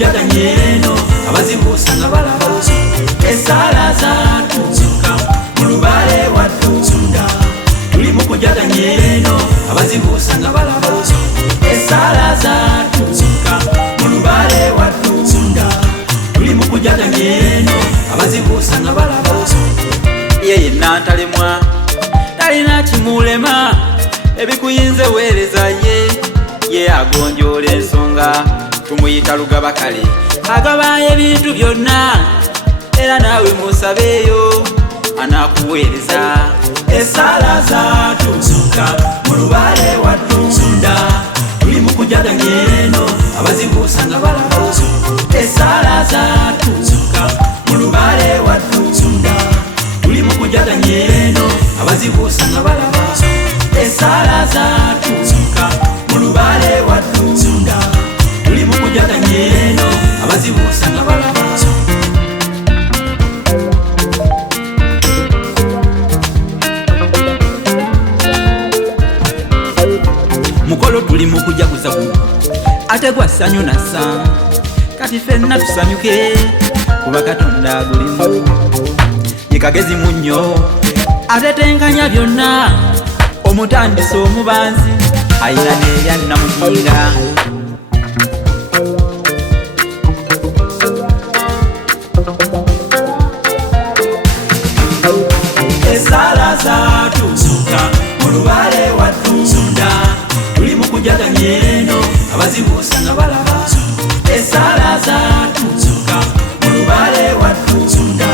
mukujaganya eno abazibuusa nga balaba esaala zaatuzuka mu lubale wattunda tuli mukujaganya eno abazibuusa nga balaba esaala zaatuzuka mu lubale wattunda tuli mukujaganya eno abazibuusa nga balaba yeye nantalemwa talina kimulema ebikuyinze weereza ye agonjoola ensonga tumuyita lugaba kale agabayo ebintu byonna era naawe musabeeyo anakuweereza esaala zaatuzuka mu lubale wattunda tuli mukujaganya eno abazibuusa nga balaba esaala zaatuzuka mu lubale wattunda tuli mukujaganya eno abazibuusa nga balaba esaala zaatuzuka mu lubale wattunda tuli mukujaganya eno abazibuusa nga balaba mukolo tuli mukujaguza guno ate gwa ssanyu nassa kati ffenna tusanyuke kuba katonda agulimu ye kagezi munnyo ate tenkanya byonna omutandisa omubanzi ayina n'ebyannamujinga esaala zaatuzuka mu lubale wattunda tuli mukujaganya eno abazibuusa nga balaba esaala zaatuzuka mu lubale wattunda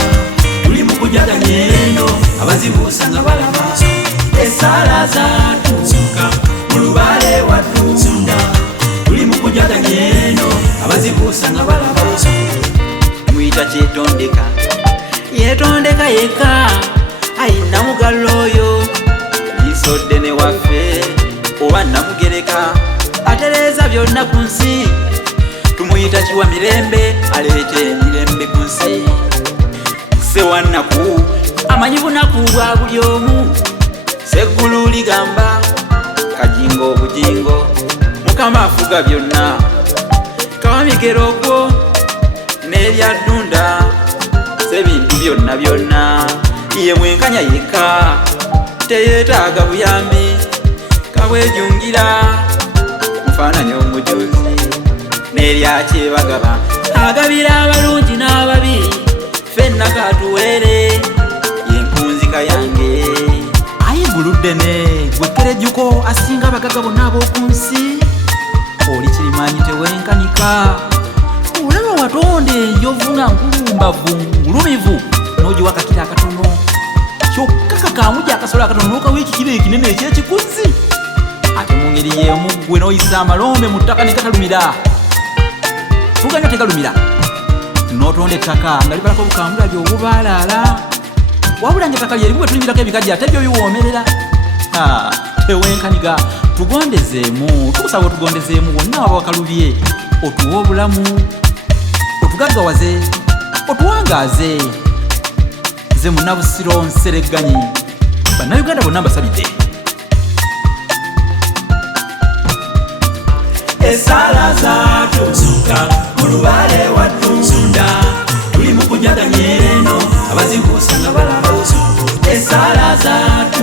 tuli mukujaganya eno abazibuusa nga balaba esaala zaatuzuka mu lubale wattunda tuli mukujaganya eno abazibuusa nga balaba muyita kyetondeka yetondeka yekka ayina mugalo oyo yisodde ne waffe oba namugereka atereeza byonna ku nsi tumuyita kiwa mirembe aleeta emirembe ku nsi sewannaku amanyi bunaku bwa buli omu seggulu ligamba kajingo obujingo mukama afuga byonna kawamigero ogwo n'ebyaddunda sebintu byonna byonna ye mwenkanya yekka teyeetaaga buyambi kabwejungira mufaananyi omujuzi n'eryakyebagaba agabira abalungi n'ababi ffenna katuweere yenkunzika yange ayiguluddene gwekkerejjuko asinga abagaga bonna ab'oku nsi oli kirimanyi tewenkanika olaba watonda enjovu nga nkulumbavu ngulumivu n'ogiwa akakira akatono kyokka kakaamuja akasolo akatono n'okawa ekikiro ekinene ekyekikuzi ate mu ngeri y'omuggwe n'oyisa amalombe mu ttaka ne gatalumira tuganya tegalumira n'otonda ettaka nga libalako obukambulabyo obubaalaala wabula ng'ettaka lyerimu bwe tulimirako ebikajja ate byo biwoomerera tewenkaniga tugondezeemu tukusaba otugondezeemu wonna waba wakalubye otuwe obulamu otugaggawaze otuwangaaze nze munabusiro nseregganyi bannayuganda bonna mbasabidde esaala zaatuzuka mu lubale wattunda tuli mukujaganya eno abazibuusa nga balaba esaala zaatu